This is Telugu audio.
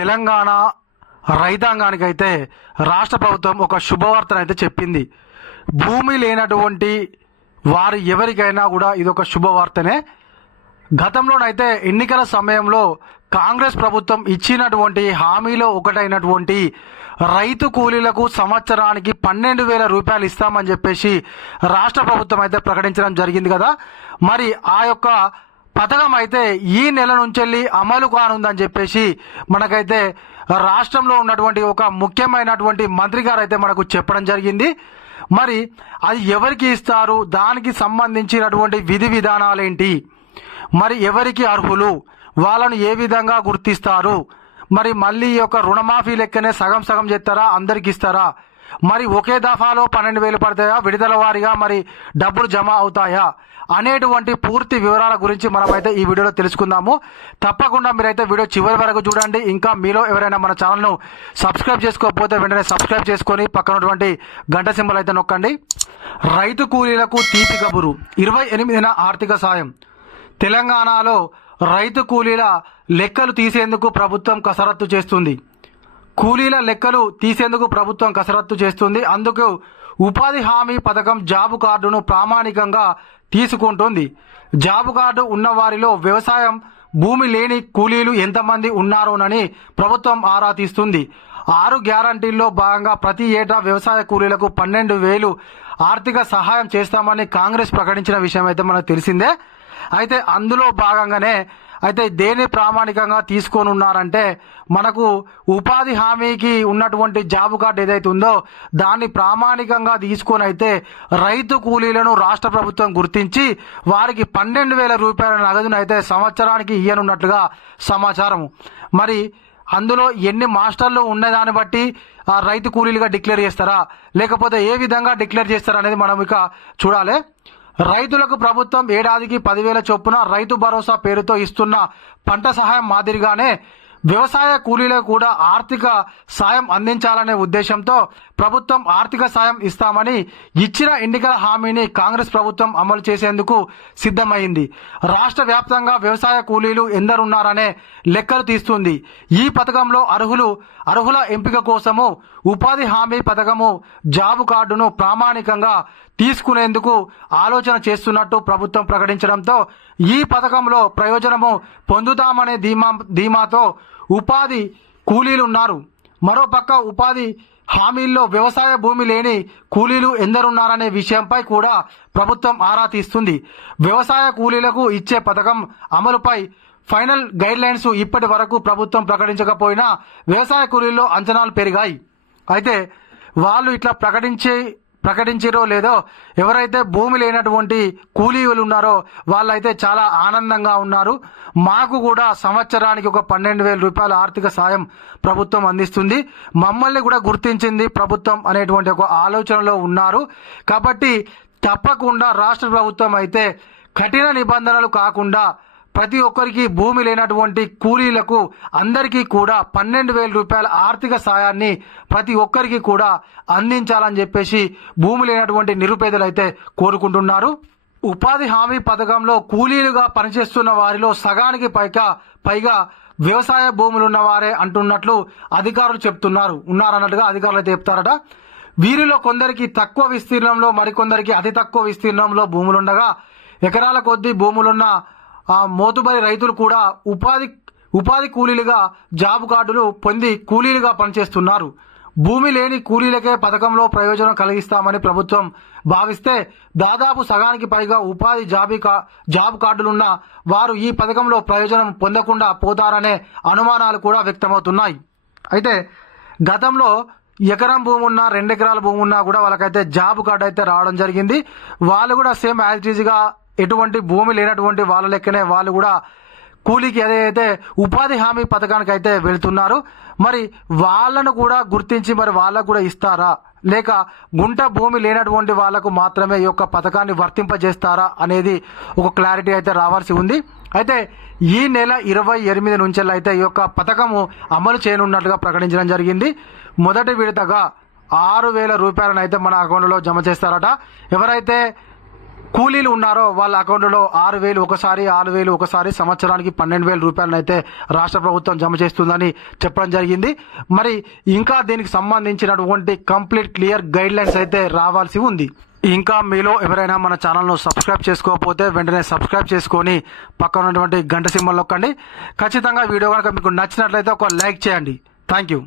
తెలంగాణ రైతాంగానికైతే రాష్ట్ర ప్రభుత్వం ఒక శుభవార్తనైతే చెప్పింది. భూమి లేనటువంటి వారు ఎవరికైనా కూడా ఇది ఒక శుభవార్తనే. గతంలోనైతే ఎన్నికల సమయంలో కాంగ్రెస్ ప్రభుత్వం ఇచ్చినటువంటి హామీలో ఒకటైనటువంటి రైతు కూలీలకు సంవత్సరానికి 12,000 రూపాయలు ఇస్తామని చెప్పేసి రాష్ట్ర ప్రభుత్వం అయితే ప్రకటించడం జరిగింది కదా. మరి ఆ యొక్క పథకం అయితే ఈ నెల నుంచి అమలు కానుందని చెప్పేసి మనకైతే రాష్ట్రంలో ఉన్నటువంటి ఒక ముఖ్యమైనటువంటి మంత్రి గారు అయితే మనకు చెప్పడం జరిగింది. మరి అది ఎవరికి ఇస్తారు, దానికి సంబంధించినటువంటి విధి విధానాలేంటి, మరి ఎవరికి అర్హులు, వాళ్ళను ఏ విధంగా గుర్తిస్తారు, మరి మళ్ళీ ఈ యొక్క రుణమాఫీ లెక్కనే సగం సగం చేస్తారా, అందరికి ఇస్తారా, మరి ఒకే దఫాలో 12,000 పడతాయా, విడుదల వారీగా మరి డబ్బులు జమ అవుతాయా అనేటువంటి పూర్తి వివరాల గురించి మనమైతే ఈ వీడియోలో తెలుసుకుందాము. తప్పకుండా మీరైతే వీడియో చివరి వరకు చూడండి. ఇంకా మీలో ఎవరైనా మన ఛానల్ను సబ్స్క్రైబ్ చేసుకోకపోతే వెంటనే సబ్స్క్రైబ్ చేసుకొని పక్కనటువంటి గంట సింబల్ అయితే నొక్కండి. రైతు కూలీలకు తీపి కబురు. 28న ఆర్థిక సాయం. తెలంగాణలో రైతు కూలీల లెక్కలు తీసేందుకు ప్రభుత్వం కసరత్తు చేస్తుంది. కూలీల లెక్కలు తీసేందుకు ప్రభుత్వం కసరత్తు చేస్తుంది. అందుకు ఉపాధి హామీ పథకం జాబు కార్డును ప్రామాణికంగా తీసుకుంటుంది. జాబు కార్డు ఉన్న వారిలో వ్యవసాయం భూమి లేని కూలీలు ఎంతమంది ఉన్నారోనని ప్రభుత్వం ఆరా తీస్తుంది. 6 గ్యారంటీల్లో భాగంగా ప్రతి ఏటా వ్యవసాయ కూలీలకు 12,000 ఆర్థిక సహాయం చేస్తామని కాంగ్రెస్ ప్రకటించిన విషయం అయితే మనకు తెలిసిందే. అయితే అందులో భాగంగానే అయితే దేని ప్రామాణికంగా తీసుకొని ఉన్నారంటే మనకు ఉపాధి హామీకి ఉన్నటువంటి జాబు కార్డు ఏదైతే ఉందో దాన్ని ప్రామాణికంగా తీసుకొని అయితే రైతు కూలీలను రాష్ట్ర ప్రభుత్వం గుర్తించి వారికి 12,000 రూపాయల నగదును అయితే సంవత్సరానికి ఇయ్యనున్నట్లుగా సమాచారం. మరి అందులో ఎన్ని మాస్టర్లు ఉన్నదాన్ని బట్టి ఆ రైతు కూలీలుగా డిక్లేర్ చేస్తారా, లేకపోతే ఏ విధంగా డిక్లేర్ చేస్తారా అనేది మనం ఇక చూడాలి. రైతులకు ప్రభుత్వం ఏడాదికి 10,000 చొప్పున రైతు భరోసా పేరుతో ఇస్తున్న పంట సహాయం మాదిరిగానే వ్యవసాయ కూలీలకు కూడా ఆర్థిక సాయం అందించాలనే ఉద్దేశంతో ప్రభుత్వం ఆర్థిక సాయం ఇస్తామని ఇచ్చిన ఎన్నికల హామీని కాంగ్రెస్ ప్రభుత్వం అమలు చేసేందుకు సిద్ధమైంది. రాష్ట్ర వ్యాప్తంగా వ్యవసాయ కూలీలు ఎందరున్నారనే లెక్కలు తీస్తుంది. ఈ పథకంలో అర్హుల ఎంపిక కోసము ఉపాధి హామీ పథకము జాబు కార్డును ప్రామాణికంగా తీసుకునేందుకు ఆలోచన చేస్తున్నట్టు ప్రభుత్వం ప్రకటించడంతో ఈ పథకంలో ప్రయోజనము పొందుతామనే ధీమాతో ఉపాధి కూలీలు ఉన్నారు. మరోపక్క ఉపాధి హామీల్లో వ్యవసాయ భూమి లేని కూలీలు ఎందరున్నారనే విషయంపై కూడా ప్రభుత్వం ఆరా తీస్తుంది. వ్యవసాయ కూలీలకు ఇచ్చే పథకం అమలుపై ఫైనల్ గైడ్ లైన్స్ ఇప్పటి వరకు ప్రభుత్వం ప్రకటించకపోయినా వ్యవసాయ కూలీల్లో అంచనాలు పెరిగాయి. అయితే వాళ్ళు ఇట్లా ప్రకటించారో లేదో ఎవరైతే భూమి లేనటువంటి కూలీలు ఉన్నారో వాళ్ళైతే చాలా ఆనందంగా ఉన్నారు. మాకు కూడా సంవత్సరానికి ఒక 12,000 రూపాయల ఆర్థిక సాయం ప్రభుత్వం అందిస్తుంది, మమ్మల్ని కూడా గుర్తించింది ప్రభుత్వం అనేటువంటి ఒక ఆలోచనలో ఉన్నారు. కాబట్టి తప్పకుండా రాష్ట్ర ప్రభుత్వం అయితే కఠిన నిబంధనలు కాకుండా ప్రతి ఒక్కరికి భూమి లేనటువంటి కూలీలకు అందరికీ కూడా 12,000 రూపాయల ఆర్థిక సాయాన్ని ప్రతి ఒక్కరికి కూడా అందించాలని చెప్పేసి భూమి లేనటువంటి నిరుపేదలు అయితే కోరుకుంటున్నారు. ఉపాధి హామీ పథకంలో కూలీలుగా పనిచేస్తున్న వారిలో సగానికి పైగా వ్యవసాయ భూములు ఉన్న వారే అంటున్నట్లు అధికారులు ఉన్నారన్నట్టుగా అధికారులు అయితే చెప్తారట. వీరిలో కొందరికి తక్కువ విస్తీర్ణంలో, మరికొందరికి అతి తక్కువ విస్తీర్ణంలో భూములుండగా ఎకరాల కొద్దీ భూములున్న మోతుబరి రైతులు కూడా ఉపాధి కూలీలుగా జాబు కార్డులు పొంది కూలీలుగా పనిచేస్తున్నారు. భూమి లేని కూలీలకే పథకంలో ప్రయోజనం కలిగిస్తామని ప్రభుత్వం భావిస్తే దాదాపు సగానికి పైగా ఉపాధి జాబు కార్డులున్న వారు ఈ పథకంలో ప్రయోజనం పొందకుండా పోతారనే అనుమానాలు కూడా వ్యక్తమవుతున్నాయి. అయితే గతంలో ఎకరం భూమి ఉన్నా 2 ఎకరాల భూమి ఉన్నా కూడా వాళ్ళకైతే జాబు కార్డు అయితే రావడం జరిగింది. వాళ్ళు కూడా సేమ్ యాజ్ ఇట్ ఈజ్గా ఎటువంటి భూమి లేనటువంటి వాళ్ళ లెక్కనే వాళ్ళు కూడా కూలీకి ఏదైతే ఉపాధి హామీ పథకానికి అయితే వెళ్తున్నారు. మరి వాళ్ళను కూడా గుర్తించి మరి వాళ్ళకు కూడా ఇస్తారా, లేక గుంట భూమి లేనటువంటి వాళ్లకు మాత్రమే ఈ యొక్క పథకాన్ని వర్తింపజేస్తారా అనేది ఒక క్లారిటీ అయితే రావాల్సి ఉంది. అయితే ఈ నెల 28 నుంచి అయితే ఈ యొక్క పథకము అమలు చేయనున్నట్లుగా ప్రకటించడం జరిగింది. మొదటి విడతగా 6,000 రూపాయలను అయితే మన అకౌంట్లో జమ చేస్తారట. ఎవరైతే కూలీలు ఉన్నారో వాళ్ళ అకౌంట్లో 6,000 ఒకసారి, 6,000 ఒకసారి, సంవత్సరానికి 12,000 రూపాయలను అయితే రాష్ట్ర ప్రభుత్వం జమ చేస్తుందని చెప్పడం జరిగింది. మరి ఇంకా దీనికి సంబంధించినటువంటి కంప్లీట్ క్లియర్ గైడ్ లైన్స్ అయితే రావాల్సి ఉంది. ఇంకా మీలో ఎవరైనా మన ఛానల్ను సబ్స్క్రైబ్ చేసుకోకపోతే వెంటనే సబ్స్క్రైబ్ చేసుకొని పక్కన ఉన్నటువంటి గంట సింబల్ నొక్కండి. ఖచ్చితంగా వీడియో కనుక మీకు నచ్చినట్లయితే ఒక లైక్ చేయండి. Thank you.